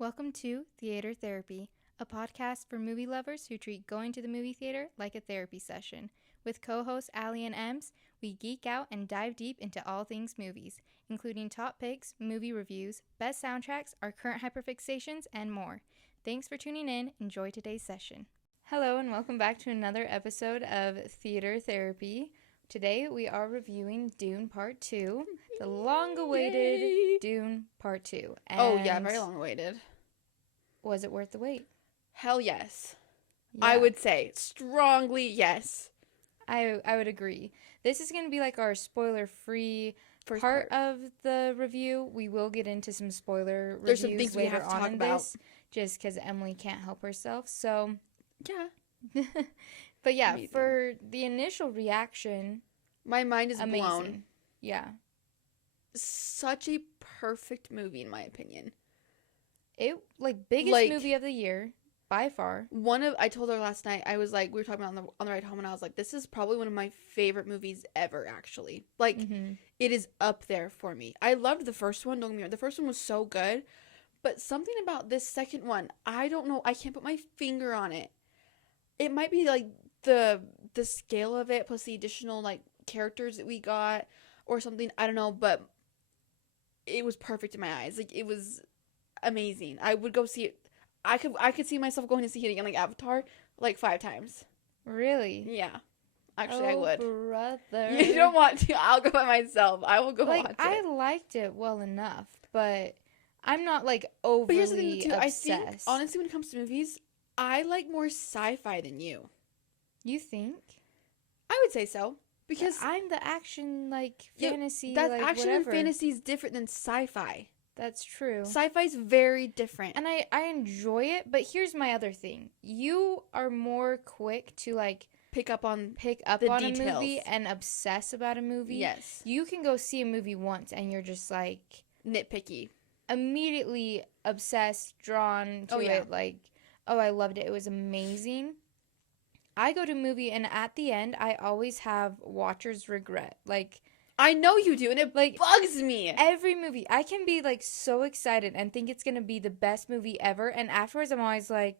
Welcome to Theater Therapy, a podcast for movie lovers who treat going to the movie theater like a therapy session. With co-hosts Aly and Ems, we geek out and dive deep into all things movies, including top picks, movie reviews, best soundtracks, our current hyperfixations, and more. Thanks for tuning in. Enjoy today's session. Hello and welcome back to another episode of Theater Therapy. Today we are reviewing Dune Part 2, the long-awaited Dune Part 2. Oh yeah, very long-awaited. Was it worth the wait? Hell yes. Yeah. I would say strongly yes. I would agree. This is going to be like our spoiler-free part of the review. We will get into some spoiler There's reviews some things we later have to on talk in about. this, just because Emily can't help herself. So, Yeah. but yeah, Amazing. for the initial reaction, My mind is amazing. blown. Yeah. Such a perfect movie in my opinion. It, biggest movie of the year, by far. I told her last night, I was like, we were talking about on the ride home, and I was like, this is probably one of my favorite movies ever, actually. It is up there for me. I loved the first one, don't get me wrong. The first one was so good, but something about this second one, I don't know, I can't put my finger on it. It might be, the scale of it, plus the additional, characters that we got, or something, I don't know, but it was perfect in my eyes. It was amazing. I would go see it. I could see myself going to see it again, like Avatar, 5 times. Really? Yeah. Actually, I would. Brother. You don't want to. I'll go by myself. I will go watch it. I liked it well enough, but I'm not, overly But here's the thing, too. obsessed. I think, honestly, when it comes to movies, I like more sci-fi than you. You think? I would say so. Because I'm the action, fantasy, that's action whatever. and fantasy is different than sci-fi. That's true. Sci-fi is very different. And I enjoy it, but here's my other thing. You are more quick to, pick up on the details. a movie and obsess about a movie. Yes. You can go see a movie once and you're just, nitpicky. immediately obsessed, drawn to it. I loved it. It was amazing. I go to a movie and at the end, I always have watcher's regret. I know you do, and it bugs me. Every movie, I can be so excited and think it's gonna be the best movie ever, and afterwards I'm always I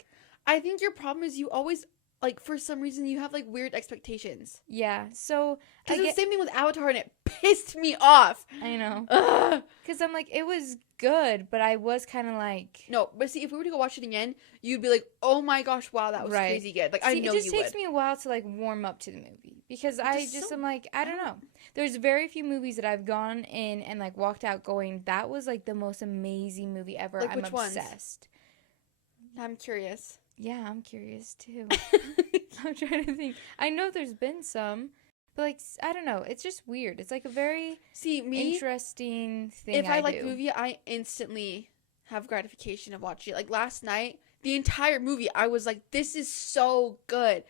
think your problem is you always for some reason you have weird expectations. yeah. So because it was the same thing with Avatar, and it pissed me off. I know. Ugh. Because I'm it was good, but I was kind of No, but see, if we were to go watch it again, you'd be like, oh my gosh, wow, that was crazy good. I know you would. It just takes me a while to warm up to the movie because I don't know. There's very few movies that I've gone in and walked out going, that was the most amazing movie ever. I'm which obsessed. Ones? I'm curious. Yeah, I'm curious too. I'm trying to think. I know there's been some, but I don't know. It's just weird. It's a very interesting thing. If I like a movie, I instantly have gratification of watching it. Last night, the entire movie, I was like, this is so good.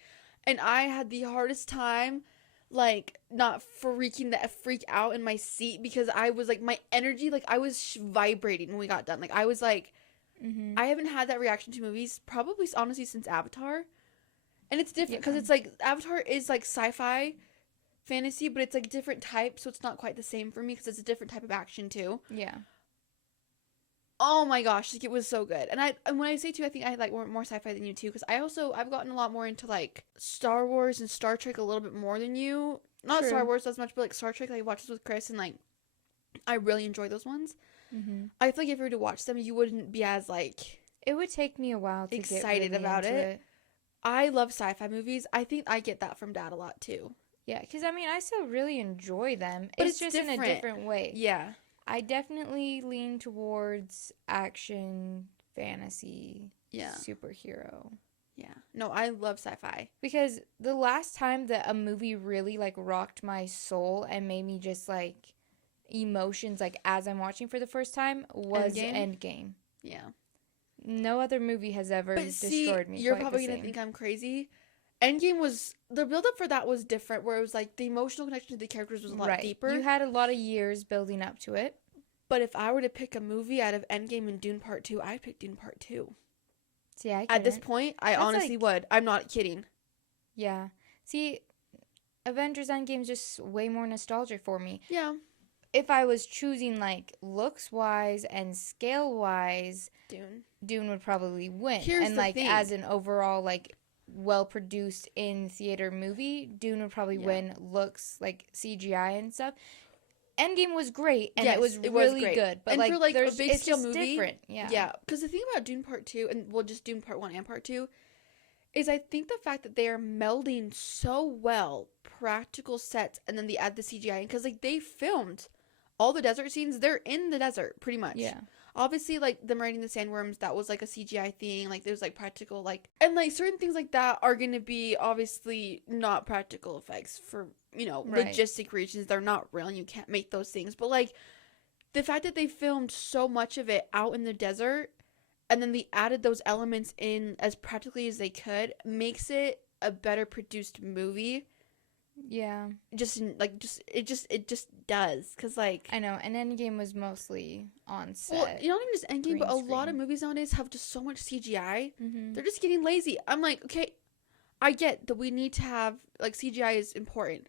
And I had the hardest time, not freak out in my seat because I was my energy, I was vibrating when we got done. I was mm-hmm. I haven't had that reaction to movies probably honestly since Avatar. And it's different because it's Avatar is sci-fi fantasy, but it's different type, so it's not quite the same for me because it's a different type of action too. Yeah. Oh my gosh, it was so good. And when I say too, I think I like more sci-fi than you too, because I've gotten a lot more into Star Wars and Star Trek a little bit more than you. Not True. Star Wars as much, but Star Trek. I watched this with Chris, and I really enjoy those ones. Mm-hmm. I feel if you were to watch them, you wouldn't be as it would take me a while to excited get really about into it. I love sci-fi movies. I think I get that from Dad a lot too. Yeah, because I still really enjoy them. But it's just different. in a different way. Yeah. I definitely lean towards action, fantasy, superhero. Yeah. No, I love sci-fi. Because the last time that a movie really rocked my soul and made me just emotions as I'm watching for the first time was Endgame. Yeah. No other movie has ever destroyed me. You're probably gonna think I'm crazy. Endgame was the build up for that was different, where it was the emotional connection to the characters was a lot deeper. You had a lot of years building up to it. But if I were to pick a movie out of Endgame and Dune Part 2, I'd pick Dune Part 2. See, at this point, I honestly would. I'm not kidding. Yeah. See, Avengers Endgame is just way more nostalgic for me. Yeah. if I was choosing, like, looks-wise and scale-wise, Dune would probably win. Here's and, the like, thing. as an overall, like, well-produced in-theater movie, Dune would probably win looks, like, CGI and stuff. Endgame was great, and it was really good. But, and like, for, like, there's, a big it's scale just movie, different. Yeah. Yeah, because the thing about Dune Part 2, and, well, just Dune Part 1 and Part 2, is I think the fact that they are melding so well practical sets, and then they add the CGI, because, like, they filmed all the desert scenes. They're in the desert, pretty much. Yeah. Obviously, like, them riding the sandworms, that was, like, a CGI thing. Like, there's, like, practical, like... And, like, certain things like that are going to be, obviously, not practical effects for, you know, logistic reasons. They're not real, and you can't make those things. But, like, the fact that they filmed so much of it out in the desert, and then they added those elements in as practically as they could, makes it a better produced movie. Yeah. It just does. Because, like... I know, and Endgame was mostly on set. Well, not even just Endgame, but a lot of movies nowadays have just so much CGI. Mm-hmm. They're just getting lazy. I'm like, okay, I get that we need to have, like, CGI is important.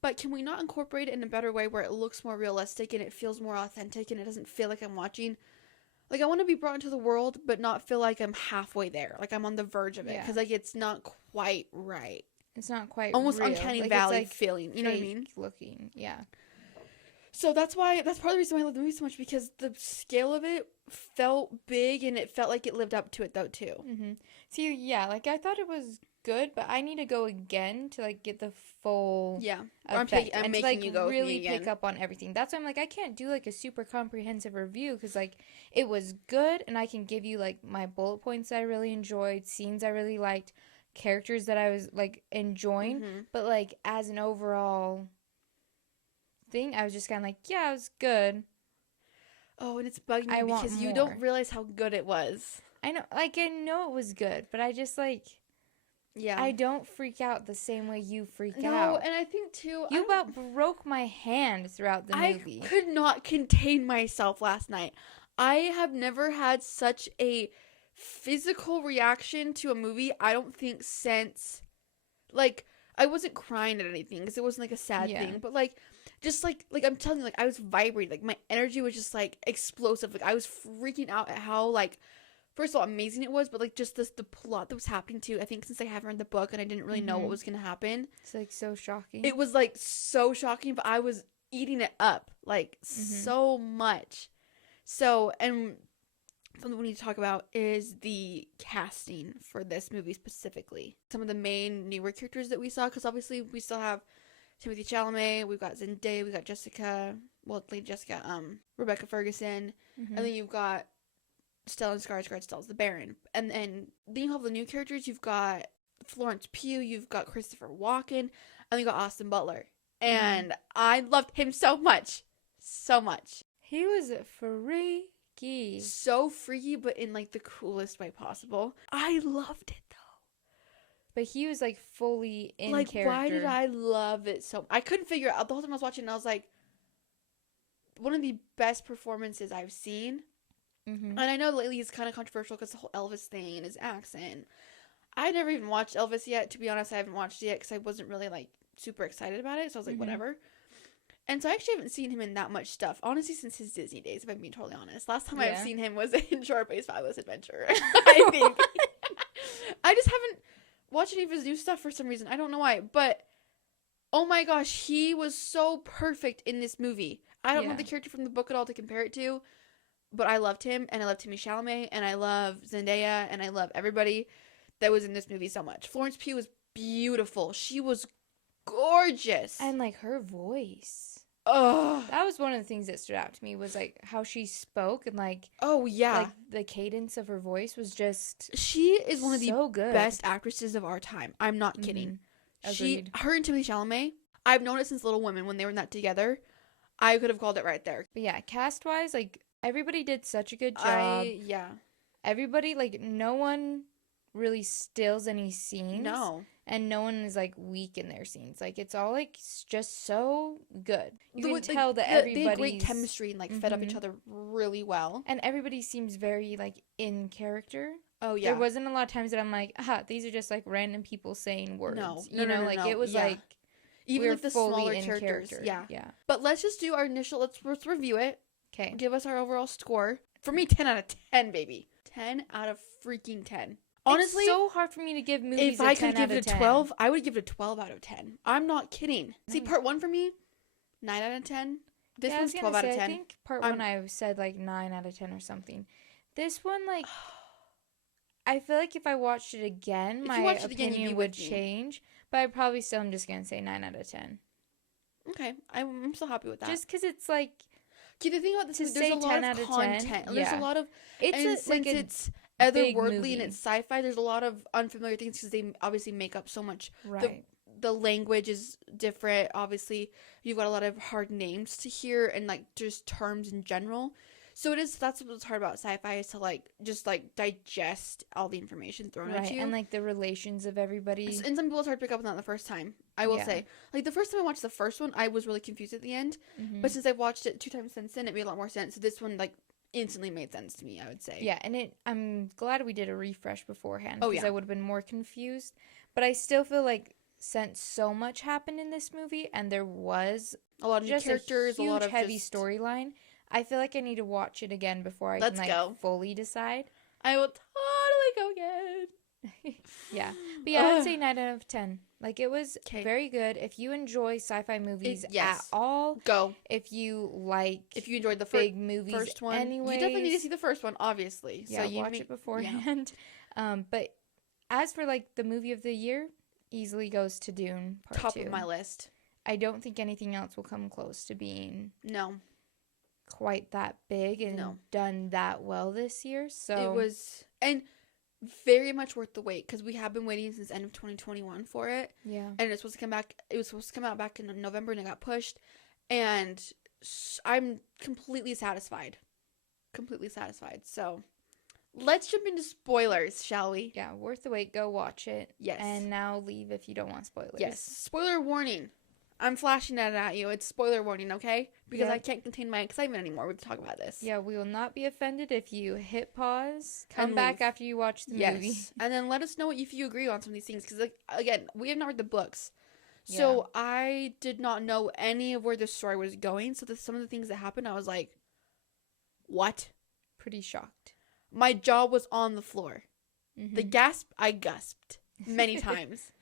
But can we not incorporate it in a better way where it looks more realistic and it feels more authentic and it doesn't feel like I'm watching... Like, I want to be brought into the world, but not feel like I'm halfway there. Like, I'm on the verge of it. Because, like, it's not quite right. It's not quite almost real. Uncanny like, Valley like feeling. You know what I mean? Looking, yeah. So that's part of the reason why I love the movie so much, because the scale of it felt big and it felt like it lived up to it, though, too. Mm-hmm. See, yeah, like, I thought it was good, but I need to go again to, like, get the full effect. I'm and making to, like, you go really pick up on everything. That's why I'm like, I can't do, like, a super comprehensive review, because, like, it was good, and I can give you, like, my bullet points that I really enjoyed, scenes I really liked, characters that I was, like, enjoying, but, like, as an overall thing, I was just kind of like, yeah, it was good. Oh, and it's bugging me because you don't realize how good it was. I know, like, I know it was good, but I just, like, I don't freak out the same way you freak out. No, and I think, too... You about broke my hand throughout the movie. I could not contain myself last night. I have never had such a physical reaction to a movie, I don't think, since... Like, I wasn't crying at anything, because it wasn't, like, a sad thing, but, like... Just, like, I'm telling you, like, I was vibrating. Like, my energy was just, like, explosive. Like, I was freaking out at how, like, first of all, amazing it was, but, like, just the plot that was happening, too. I think since I haven't read the book and I didn't really know what was going to happen. It's, like, so shocking. It was, like, so shocking, but I was eating it up, like, so much. So, and something we need to talk about is the casting for this movie specifically. Some of the main newer characters that we saw, because obviously we still have Timothy Chalamet, we've got Zendaya, we've got Rebecca Ferguson, and then you've got Stellan Skarsgård, Stella's the Baron, and then you have the new characters. You've got Florence Pugh, you've got Christopher Walken, and then you got Austin Butler, and I loved him so much. He was freaky, so freaky, but in, like, the coolest way possible. I loved it. But he was, like, fully in character. Why did I love it so much? I couldn't figure it out. The whole time I was watching, I was like, one of the best performances I've seen. And I know lately it's kind of controversial because the whole Elvis thing and his accent. I never even watched Elvis yet. To be honest, I haven't watched it yet because I wasn't really, like, super excited about it. So I was like, whatever. And so I actually haven't seen him in that much stuff. Honestly, since his Disney days, if I'm being totally honest. Last time I've seen him was in Sharpay's Fabulous Adventure, I think. I just haven't watch any of his new stuff for some reason. I don't know why, but oh my gosh, he was so perfect in this movie. I don't know the character from the book at all to compare it to, but I loved him, and I loved Timmy Chalamet, and I love Zendaya, and I love everybody that was in this movie so much. Florence Pugh was beautiful. She was gorgeous. And, like, her voice. Oh, that was one of the things that stood out to me was, like, how she spoke and, like, like, the cadence of her voice was just she is one of the good. best actresses of our time. I'm not kidding. Her and Timothy Chalamet, I've known it since Little Women when they were in that together. I could have called it right there. But yeah, cast wise, like, everybody did such a good job. Everybody, like, no one really stills any scenes. No. And no one is, like, weak in their scenes. Like, it's all, like, just so good. You can tell that everybody's... They had great chemistry and, like, fed up each other really well. And everybody seems very, like, in character. Oh, yeah. There wasn't a lot of times that I'm like, these are just, like, random people saying words. No. You know, like, it was, like... Even we're like the fully smaller in characters. character. Yeah. Yeah. But let's just do our initial, let's review it. Okay. Give us our overall score. For me, 10 out of 10, baby. 10 out of freaking 10. Honestly, it's so hard for me to give movies if I a 10 could give out it of a 10. 12, I would give it a 12 out of 10. I'm not kidding. See, Nice. part 1 for me, 9 out of 10. This Yeah, one's 12 out of 10. I think part 1 I said like 9 out of 10 or something. This one, like, I feel like if I watched it again, my opinion would change. But I probably still am just going to say 9 out of 10. Okay, I'm still happy with that. Just because it's like... Okay, the thing about this is there's a lot of content. There's a lot of... Since it's otherworldly and it's sci-fi, there's a lot of unfamiliar things because they obviously make up so much. Right. The language is different. Obviously, you've got a lot of hard names to hear and like just terms in general. So that's what's hard about sci-fi is to like just like digest all the information thrown at you. And like the relations of everybody. And some people it's hard to pick up on that the first time. I will say. Like the first time I watched the first one, I was really confused at the end. Mm-hmm. But since I've watched it 2 times since then, it made a lot more sense. So this one like instantly made sense to me, I would say. Yeah, and I'm glad we did a refresh beforehand because I would have been more confused. But I still feel like since so much happened in this movie and there was a lot of new characters, a lot of heavy storyline, I feel like I need to watch it again before I can fully decide. I will totally go again. Yeah. But yeah, I would say 9 out of 10. Like, it was very good. If you enjoy sci-fi movies at all, go. If you enjoyed the big movies first one, anyways, you definitely need to see the first one, obviously. Yeah, so you watch it beforehand. Yeah. But as for, like, the movie of the year, easily goes to Dune Part 2. Top of my list. I don't think anything else will come close to being... No. Quite that big and done that well this year. So it was... And... very much worth the wait because we have been waiting since end of 2021 for it. Yeah. And it's supposed to come back. It was supposed to come out back in November and it got pushed. And I'm completely satisfied. Completely satisfied. So let's jump into spoilers, shall we? Yeah, worth the wait. Go watch it. Yes. And now leave if you don't want spoilers. Yes. Spoiler warning. I'm flashing that at you. It's spoiler warning, okay? Because I can't contain my excitement anymore to talk about this. Yeah, we will not be offended if you hit pause, come back after you watch the movie. And then let us know if you agree on some of these things. Because, like, again, we have not read the books. So I did not know any of where the story was going. So some of the things that happened, I was like, what? Pretty shocked. My jaw was on the floor. Mm-hmm. I gasped many times.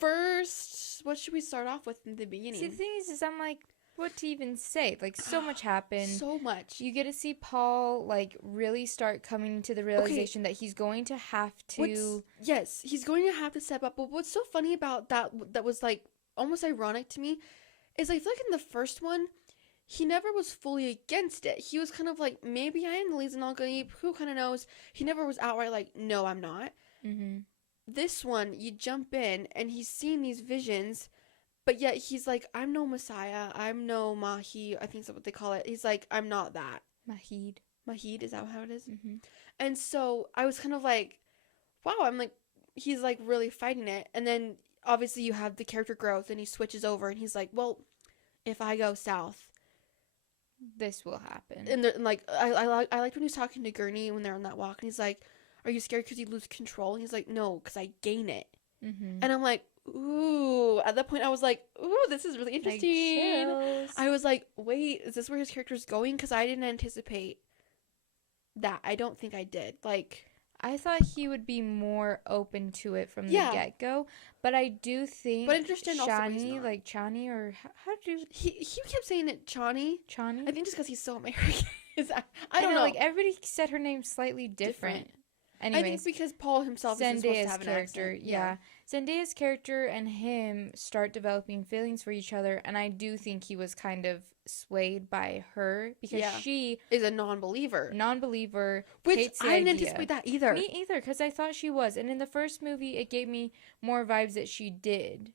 First, what should we start off with in the beginning? See, the thing is I'm like, what to even say? Like, so much happened. So much. You get to see Paul, like, really start coming to the realization that he's going to have to... he's going to have to step up. But what's so funny about that was, like, almost ironic to me, is I feel like in the first one, he never was fully against it. He was kind of like, maybe I am the Liz and Algaib, who kind of knows? He never was outright like, no, I'm not. Mm-hmm. This one, you jump in, and he's seeing these visions, but yet he's like, I'm no Messiah, I'm no Mahi, I think that's what they call it. He's like, I'm not that. Mahid, is that how it is? Mm-hmm. And so, I was kind of like, wow, I'm like, he's like really fighting it, and then, obviously, you have the character growth, and he switches over, and he's like, well, if I go south, this will happen. And like, I liked when he was talking to Gurney when they're on that walk, and he's like, are you scared because you lose control? And he's like, no, because I gain it. Mm-hmm. And I'm like, ooh. At that point, I was like, ooh, this is really interesting. Like, I was like, wait, is this where his character's going? Because I didn't anticipate that. I don't think I did. Like, I thought he would be more open to it from the get-go. But I do think but understand Chani, like Chani, or how do you... He kept saying it Chani. I think just because he's so American. I don't know. Like, everybody said her name slightly different. Anyways, I think because Paul himself is supposed to have an accent. Yeah. Zendaya's character and him start developing feelings for each other, and I do think he was kind of swayed by her because she is a non-believer, which hates the idea. Didn't anticipate that either. Me either, because I thought she was, and in the first movie, it gave me more vibes that she did.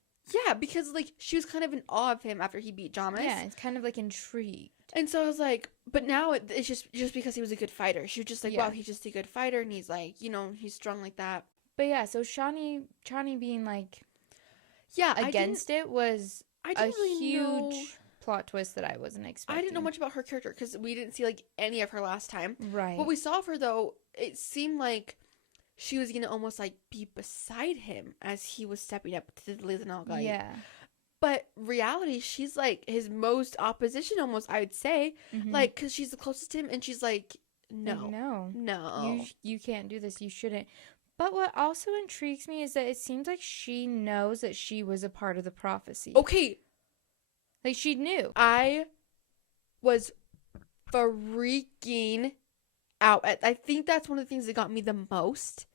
Yeah, because like she was kind of in awe of him after he beat Jamis. Yeah, it's kind of like intrigued. And so I was like, but now it's just because he was a good fighter. She was just like, wow, he's just a good fighter, and he's like, he's strong like that. But yeah, so Chani being like, against it was a huge plot twist that I wasn't expecting. I didn't know much about her character because we didn't see like any of her last time. Right. What we saw of her though, it seemed like she was gonna almost like be beside him as he was stepping up to the Liz and Algaib. Yeah. But reality, she's like his most opposition almost, I would say. Like, because she's the closest to him, and she's like, no. You can't do this. You shouldn't. But what also intrigues me is that it seems like she knows that she was a part of the prophecy. Okay. Like, she knew. I was freaking out. I think that's one of the things that got me the most.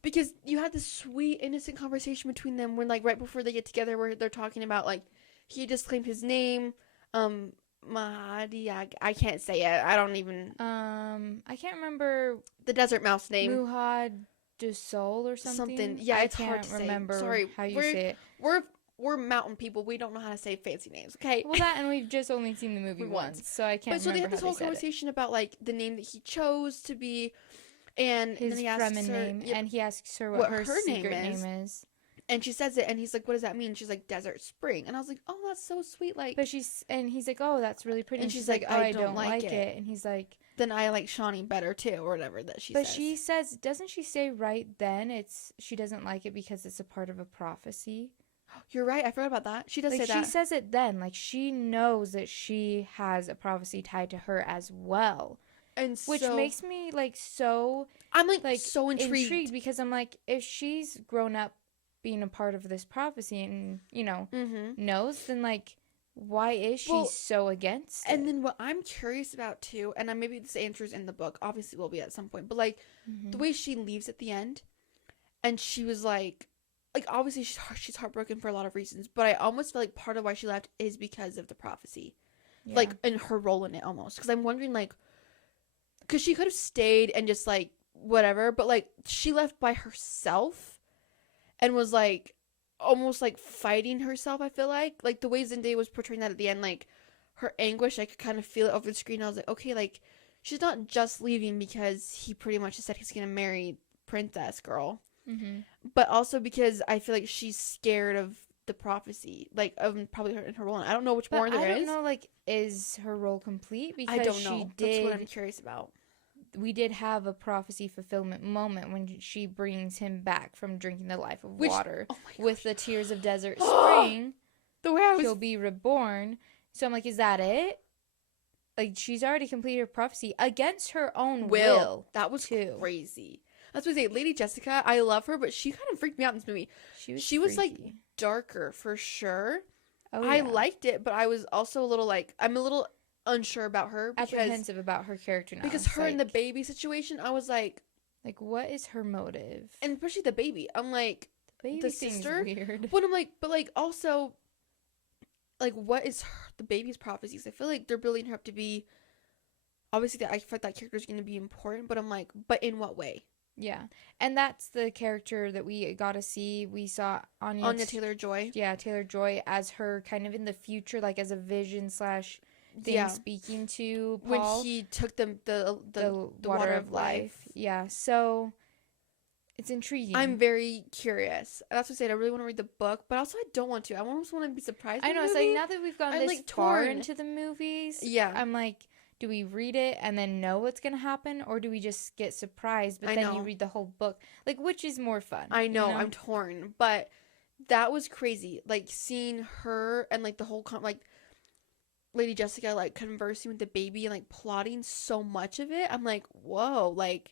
Because you had this sweet, innocent conversation between them when, like, right before they get together, where they're talking about, like, he just claimed his name. Mahadi, I can't say it. I don't even. I can't remember the desert mouse name. Muhad de Sol or something. Yeah, it's hard hard to to remember. Sorry, how you say it. We're mountain people. We don't know how to say fancy names. Okay. Well, that, and we've just only seen the movie once, so I can't. But so they had this whole conversation about, like, the name that he chose to be, and his Fremen name, and he asks her what her secret name is. And she says it, and he's like, "What does that mean?" She's like, "Desert Spring." And I was like, "Oh, that's so sweet." Like, but he's like, "Oh, that's really pretty." And she's like, "Oh, I don't like it." And he's like, "Then I like Shawnee better too," or whatever that she says. But she says, doesn't she say right then she doesn't like it because it's a part of a prophecy? You're right. I forgot about that. She does say that. She says it then. Like, she knows that she has a prophecy tied to her as well. And which makes me, like, so... I'm, like so intrigued. Because I'm like, if she's grown up being a part of this prophecy and, you know, knows, then, like, why is she so against it? And then what I'm curious about, too, and maybe this answer's in the book, obviously will be at some point, but, like, the way she leaves at the end, and she was like, obviously she's heartbroken for a lot of reasons, but I almost feel like part of why she left is because of the prophecy. Yeah. Like, and her role in it almost. Because I'm wondering, like, because she could have stayed and just, like, whatever, but, like, she left by herself and was, like, almost, like, fighting herself, I feel like. Like, the way Zendaya was portraying that at the end, like, her anguish, I could kind of feel it over the screen. I was like, okay, like, she's not just leaving because he pretty much said he's going to marry Princess Girl. But also because I feel like she's scared of the prophecy, like, of probably her in her role. And I don't know which more there is. I don't know, like, is her role complete? Because I don't know. That's what I'm curious about. We did have a prophecy fulfillment moment when she brings him back from drinking the life of water with the tears of Desert Spring. The way he'll be reborn. So I'm like, is that it? Like, she's already completed her prophecy against her own will. That was crazy. That's what I say. Lady Jessica, I love her, but she kind of freaked me out in this movie. She was like darker for sure. Oh, yeah. I liked it, but I was also a little like, I'm a little unsure about her. Apprehensive about her character now. Because her and the baby situation, I was like, what is her motive? And especially the baby. I'm like, the sister? Weird. But I'm like, but like also, like, what is the baby's prophecies? I feel like they're building her up to be, obviously, I feel like that character is going to be important, but I'm like, but in what way? Yeah, and that's the character that we got to see. We saw Anya Taylor-Joy. Yeah, Taylor-Joy as her kind of in the future, like as a vision / thing speaking to Paul. When he took the water of life. Yeah, so it's intriguing. I'm very curious. That's what I said. I really want to read the book, but also I don't want to. I almost want to be surprised. I know. It's like, now that we've gone this far into the movies, I'm like, do we read it and then know what's going to happen? Or do we just get surprised, but then you read the whole book? Like, which is more fun? I know, you know? I'm torn. But that was crazy. Like, seeing her and, like, the whole, like, Lady Jessica, like, conversing with the baby and, like, plotting so much of it. I'm like, whoa. Like,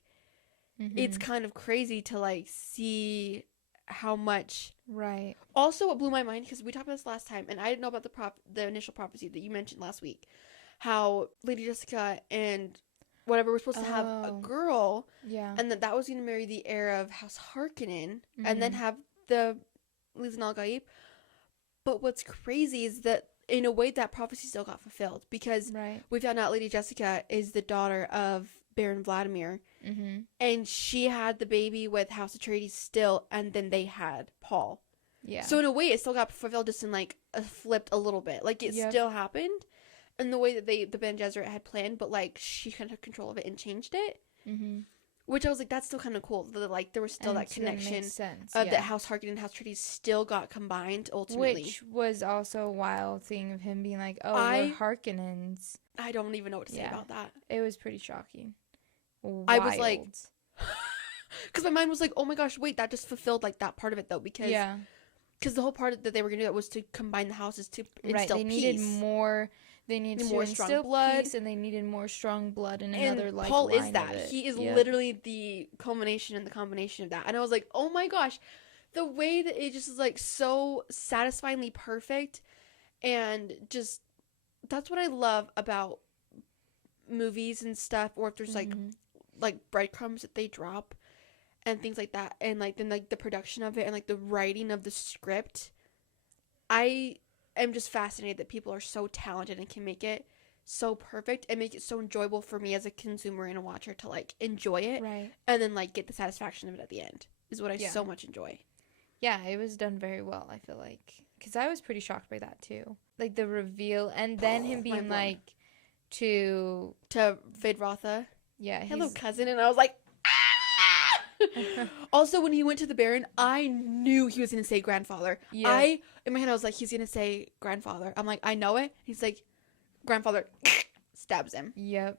it's kind of crazy to, like, see how much. Right. Also, what blew my mind, because we talked about this last time, and I didn't know about the initial prophecy that you mentioned last week. How Lady Jessica and whatever were supposed to have a girl, and that was going to marry the heir of House Harkonnen, and then have the Lisan al-Gaib. But what's crazy is that in a way that prophecy still got fulfilled, because we found out Lady Jessica is the daughter of Baron Vladimir, and she had the baby with House Atreides still, and then they had Paul. Yeah. So in a way, it still got fulfilled, just in like flipped a little bit. Like it still happened. In the way that the Bene Gesserit had planned, but, like, she kind of took control of it and changed it. Which I was like, that's still kind of cool. Like, there was still that connection of that House Harkonnen and House Atreides still got combined, ultimately. Which was also a wild thing of him being like, we're Harkonnens. I don't even know what to say about that. It was pretty shocking. Wild. I was like, because my mind was like, oh my gosh, wait, that just fulfilled, like, that part of it, though, because because the whole part that they were gonna do that was to combine the houses to instill They peace. needed more. They needed more to strong instill blood, peace, and they needed more strong blood in and another like Paul line is that. Of it. He is Yep. literally the culmination and the combination of that. And I was like, oh my gosh, the way that it just is like so satisfyingly perfect, and just that's what I love about movies and stuff. Or if there's like breadcrumbs that they drop and things like that, and like then like the production of it and like the writing of the script. I am just fascinated that people are so talented and can make it so perfect and make it so enjoyable for me as a consumer and a watcher to like enjoy it, Right. and then like get the satisfaction of it at the end is what I so much enjoy. Yeah, it was done very well, I feel like, because I was pretty shocked by that too, like the reveal, and then him being like to Feyd-Rautha, yeah, hello cousin, and I was like, also, when he went to the Baron, I knew he was gonna say grandfather. Yeah. In my head, I was like, he's gonna say grandfather. I'm like, I know it. He's like, grandfather, stabs him. Yep.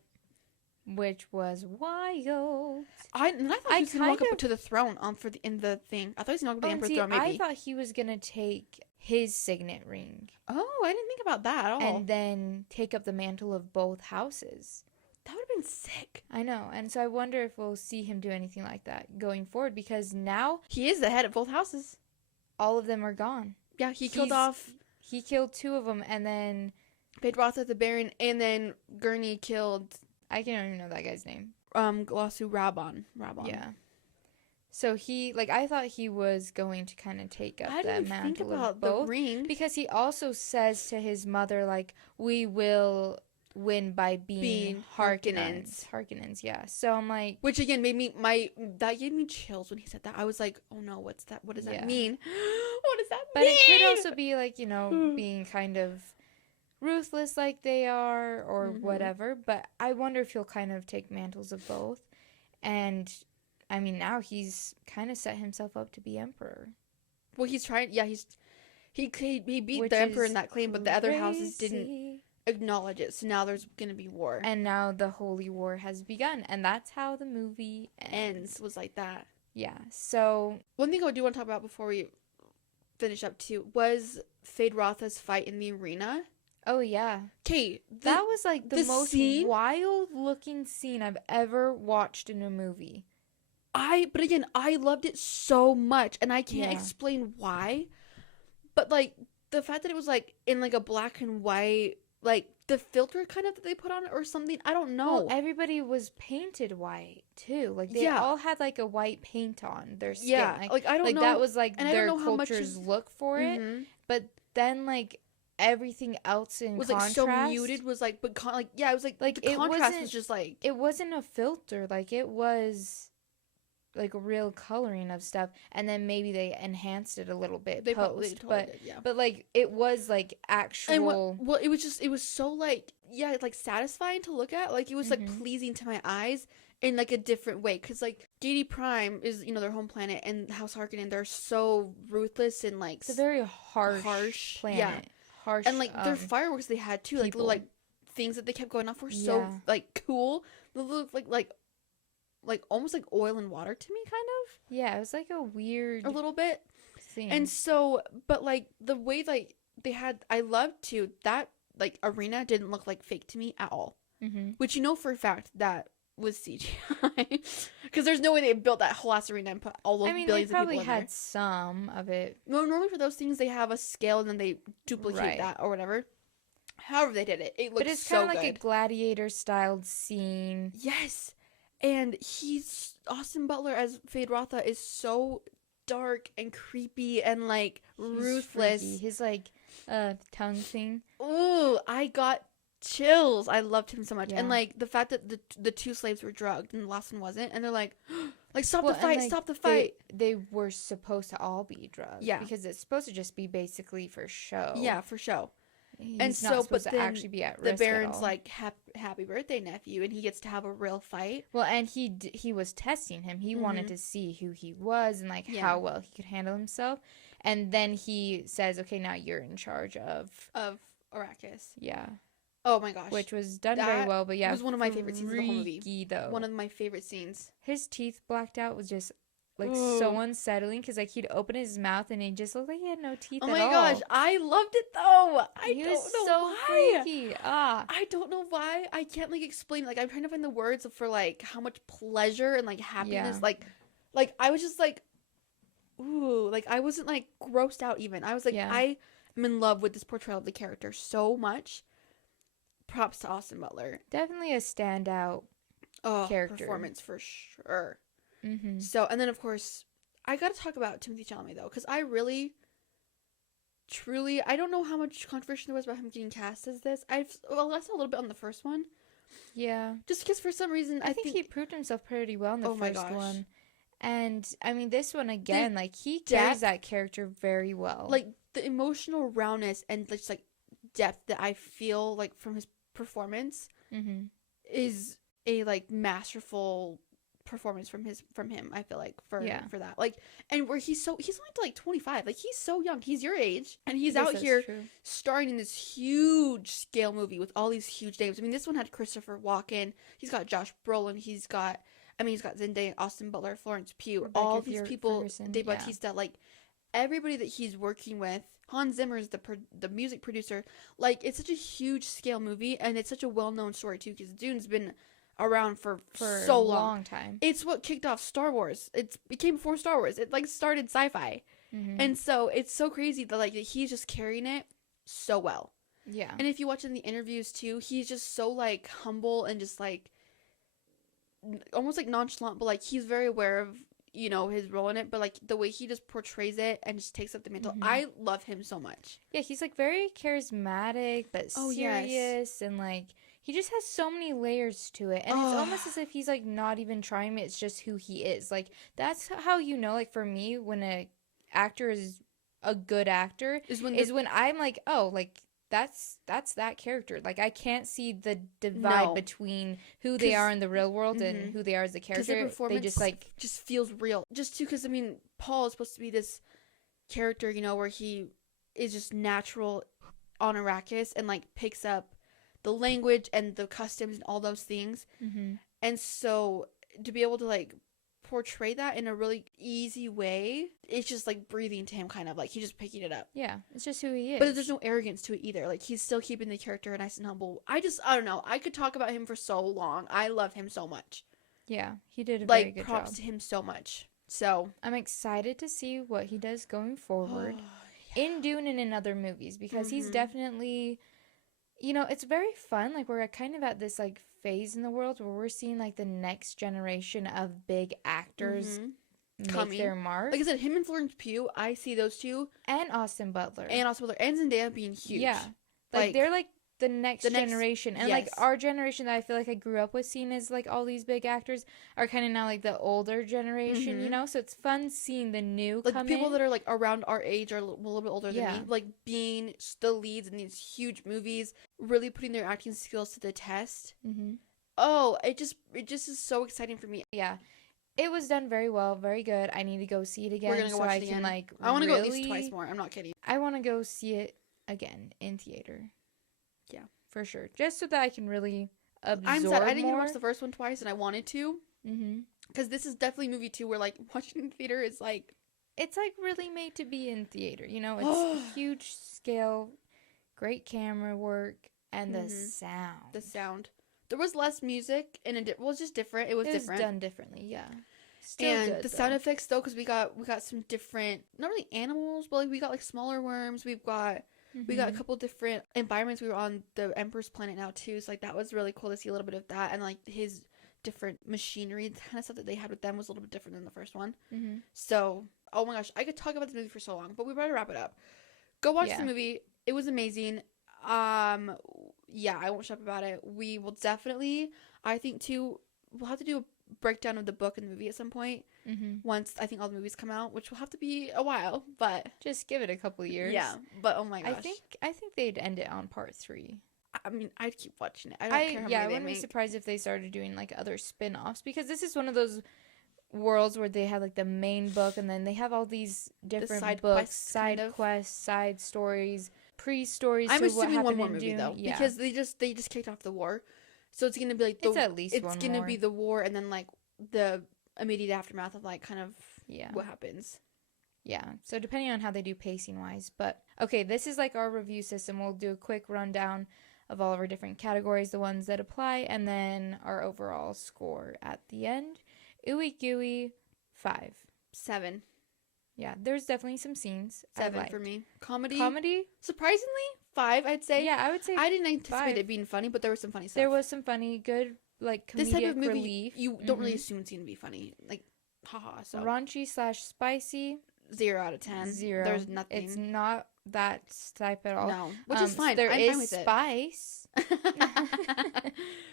Which was wild. I thought he was gonna walk up to the throne in the thing. I thought he was gonna walk up to the Emperor's throne. Maybe I thought he was gonna take his signet ring. Oh, I didn't think about that at all. And then take up the mantle of both houses. That would have been sick. I know. And so I wonder if we'll see him do anything like that going forward, because now he is the head of both houses. All of them are gone. Yeah, he killed 2 of them, and then Feyd-Rautha the Baron, and then Gurney killed, I can't even know that guy's name. Glossu Rabon. Yeah. So he, like, I thought he was going to kind of take up that mantle of both, the ring, because he also says to his mother, like, we will win by being Harkonnens, yeah. So I'm like, which again that gave me chills when he said that. I was like, oh no, what's that? What does that mean? What does that mean? But it could also be like, you know, being kind of ruthless like they are, or whatever. But I wonder if he'll kind of take mantles of both. And I mean, now he's kind of set himself up to be emperor. Well, he's trying. Yeah, he beat the emperor in that claim, but the other houses didn't acknowledge it, so now there's gonna be war, and now the holy war has begun, and that's how the movie ends. Was like that. Yeah. So one thing I do want to talk about before we finish up too was Feyd-Rautha's fight in the arena. Oh yeah. Okay, that was like the most wild looking scene I've ever watched in a movie. But again, I loved it so much, and I can't explain why, but like the fact that it was like in like a black and white, like the filter kind of that they put on it or something. I don't know. Well, everybody was painted white too. Like they all had like a white paint on their skin. Yeah, like I don't know. That was like and their culture's look for it. But then like everything else in was contrast, like so muted. Was like, but it was like the contrast was just like, it wasn't a filter. Like it was like real coloring of stuff, and then maybe they enhanced it a little bit but like it was like actual, and it was so like like satisfying to look at. Like it was like pleasing to my eyes in like a different way, because like DD Prime is, you know, their home planet, and House Harkonnen, they're so ruthless and like it's a very harsh planet. Harsh, and like their fireworks they had too, like little like things that they kept going off were so like cool. They looked like almost like oil and water to me, kind of. Yeah, it was like a little bit thing. And so, but like the way like they had, I loved too that like arena didn't look like fake to me at all. Which, you know, for a fact that was CGI, because there's no way they built that whole ass arena and put all those billions of people in there. They probably had some of it. No, normally for those things they have a scale and then they duplicate that or whatever. However they did it, it looked so good. But it's kind of like a gladiator styled scene. Yes. And Austin Butler as Feyd-Rautha is so dark and creepy and like ruthless. Freaky. His like tongue thing. Ooh, I got chills. I loved him so much. Yeah. And like the fact that the 2 slaves were drugged and the last one wasn't, and they're like, stop the fight, stop the fight. They were supposed to all be drugged. Yeah. Because it's supposed to just be basically for show. Yeah, for show. He's not supposed to actually be at risk. The Baron's like, happy birthday, nephew, and he gets to have a real fight. Well, and he was testing him. He wanted to see who he was and like how well he could handle himself. And then he says, "Okay, now you're in charge of Arrakis." Yeah. Oh my gosh. Which was done very well, but yeah, it was one of my favorite scenes of the whole movie. Though. One of my favorite scenes. His teeth blacked out was like so unsettling because like he'd open his mouth and he just looked like he had no teeth Oh at my all. gosh, I loved it though. He was don't know so why. freaky. I don't know why. I can't like explain. Like I'm trying to find the words for like how much pleasure and like happiness. Yeah. Like I was just like, ooh. Like I wasn't like grossed out even. I was like, Yeah. I am in love with this portrayal of the character so much. Props to Austin Butler. Definitely a standout character. Performance for sure. Mm-hmm. So, and then of course, I gotta talk about Timothée Chalamet though, because I really, truly, I don't know how much controversy there was about him getting cast as this. I saw a little bit on the first one. Yeah. Just because for some reason, I think he proved himself pretty well in the my first gosh. one. And, I mean, this one again, like, he carries that character very well. Like, the emotional roundness and just, like, depth that I feel, like, from his performance is a, like, masterful performance from him, I feel like, for that. Like, and where he's only like 25. Like, he's so young. He's your age. And he's out here starring in this huge scale movie with all these huge names. I mean, this one had Christopher Walken. He's got Josh Brolin. He's got Zendaya, Austin Butler, Florence Pugh, all these people, Dave Bautista, like, everybody that he's working with. Hans Zimmer is the music producer. Like, it's such a huge scale movie, and it's such a well-known story, too, because Dune's been around for so a long time. It's what kicked off Star Wars. It came before Star Wars. It, like, started sci-fi. And so, it's so crazy that, like, he's just carrying it so well. Yeah. And if you watch in the interviews, too, he's just so, like, humble and just, like, almost, like, nonchalant, but, like, he's very aware of, you know, his role in it, but like the way he just portrays it and just takes up the mantle, I love him so much. Yeah, he's like very charismatic but serious, and like he just has so many layers to it, and it's almost as if he's like not even trying it, it's just who he is. Like that's how you know, like for me, when a actor is a good actor is when I'm like, oh, like that's that character. Like I can't see the divide between who they are in the real world and who they are as a character. Their performance they just like feels real. Just too, because I mean, Paul is supposed to be this character, you know, where he is just natural on Arrakis and like picks up the language and the customs and all those things. And so to be able to like portray that in a really easy way, it's just like breathing to him, kind of like he's just picking it up. Yeah, it's just who he is. But there's no arrogance to it either. Like he's still keeping the character nice and humble. I don't know, I could talk about him for so long. I love him so much. Yeah, he did a very good job. Props to him so much. So I'm excited to see what he does going forward in Dune and in other movies, because he's definitely, you know, it's very fun. Like we're kind of at this like phase in the world where we're seeing like the next generation of big actors make their mark. Like I said, him and Florence Pugh, I see those two, and Austin Butler and Zendaya being huge. Yeah, like they're like the next generation, and like our generation that I feel like I grew up with seeing as like all these big actors are kind of now like the older generation, you know. So it's fun seeing the new like people that are like around our age or a little bit older than me, like being the leads in these huge movies, really putting their acting skills to the test. Oh, it just is so exciting for me. Yeah, it was done very well, very good. I need to go see it again. We're gonna go watch it again. I want to go at least twice more. I'm not kidding. I want to go see it again in theater. Yeah, for sure. Just so that I can really absorb I'm sad I didn't more. watch the first one twice, and I wanted to. Because this is definitely a movie too, where like watching in theater is like, it's like really made to be in theater. You know, it's huge scale, great camera work, and the sound. The sound. There was less music, and it was just different. It was different. Done differently, yeah. Still and good, the sound effects though, because we got some different, not really animals, but like we got like smaller worms. We got a couple different environments. We were on the Emperor's planet now too, so like that was really cool to see a little bit of that, and like his different machinery, the kind of stuff that they had with them was a little bit different than the first one. So, oh my gosh, I could talk about this movie for so long, but we better wrap it up. Go watch the movie. It was amazing. Yeah, I won't shut up about it. We will definitely, I think too, we'll have to do a breakdown of the book and the movie at some point. Once I think all the movies come out, which will have to be a while, but just give it a couple years. Yeah, but oh my gosh, I think they'd end it on part 3. I mean, I'd keep watching it. I don't care how many they make. I wouldn't be surprised if they started doing like other spin-offs, because this is one of those worlds where they have like the main book, and then they have all these different books, side quests, side stories, pre-stories. I'm assuming one more in movie Dune. though, because they just kicked off the war, so it's gonna be like it's at least one more. It's gonna be the war, and then like the immediate aftermath of like kind of Yeah. what happens. Yeah. So depending on how they do pacing wise. But okay, this is like our review system. We'll do a quick rundown of all of our different categories, the ones that apply, and then our overall score at the end. Ooey gooey, 5. 7. Yeah, there's definitely some scenes 7 for me. Comedy. Surprisingly, 5, I'd say. Yeah, I would say I didn't anticipate 5. it being funny, but there was some funny stuff. There was some funny, good, like, comedic this type of movie, relief. you don't really assume it's going to be funny. Like, haha. So Raunchy/spicy. 0 out of 10. 0. There's nothing. It's not that type at all. No, which is fine. There I'm is fine with it. spice.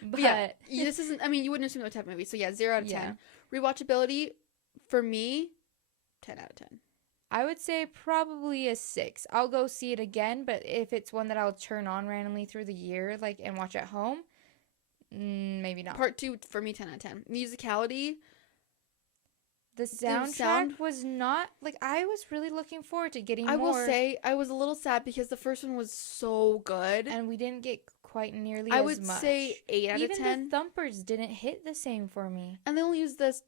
But yeah, this isn't. I mean, you wouldn't assume that type of movie. So yeah, 0 out of 10. Rewatchability for me, 10 out of 10. I would say probably a 6. I'll go see it again, but if it's one that I'll turn on randomly through the year, like, and watch at home, maybe not. Part 2 for me, 10 out of 10. Musicality. The soundtrack was not, like, I was really looking forward to getting more. I will say, I was a little sad because the first one was so good. And we didn't get quite nearly as much. I would say 8 out of 10. Even the thumpers didn't hit the same for me. And they only used once.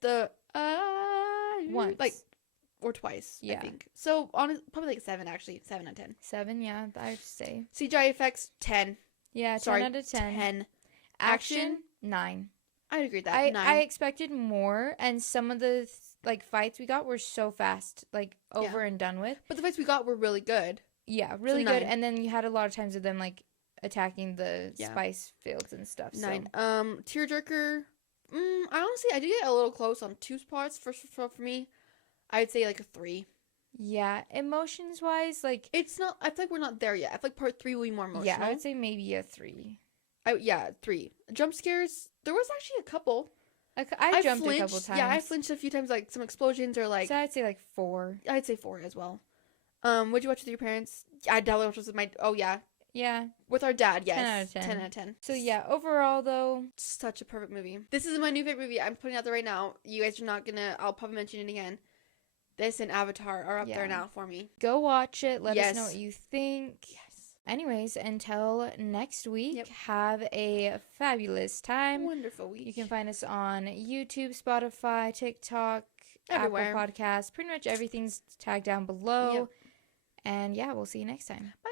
Like, or twice, I think. So, probably like 7, actually. 7 out of 10. 7, yeah, I'd say. CGI effects, 10. Yeah, 10 out of 10. 10. Action, 9. I'd agree with that. 9. I expected more, and some of the like fights we got were so fast, like over and done with. But the fights we got were really good. Yeah, really good. And then you had a lot of times of them like attacking the spice fields and stuff. 9. Tearjerker. I did get a little close on 2 spots for me. I'd say like a 3. Yeah, emotions wise, like it's not. I feel like we're not there yet. I feel like part 3 will be more emotional. Yeah, I would say maybe a 3. 3. Jump scares. There was actually a couple. I jumped a couple times. Yeah, I flinched a few times, like some explosions or like. So I'd say like 4. I'd say 4 as well. Would you watch with your parents? I definitely watched with my. Oh yeah. Yeah. With our dad, yes. 10 out of 10. 10 out of 10. So yeah, overall though, such a perfect movie. This is my new favorite movie. I'm putting it out there right now. You guys are not gonna. I'll probably mention it again. This and Avatar are up there now for me. Go watch it. Let us know what you think. Yes. Anyways, until next week, have a fabulous time. Wonderful week. You can find us on YouTube, Spotify, TikTok, everywhere. Apple Podcasts. Pretty much everything's tagged down below. And yeah, we'll see you next time. Bye.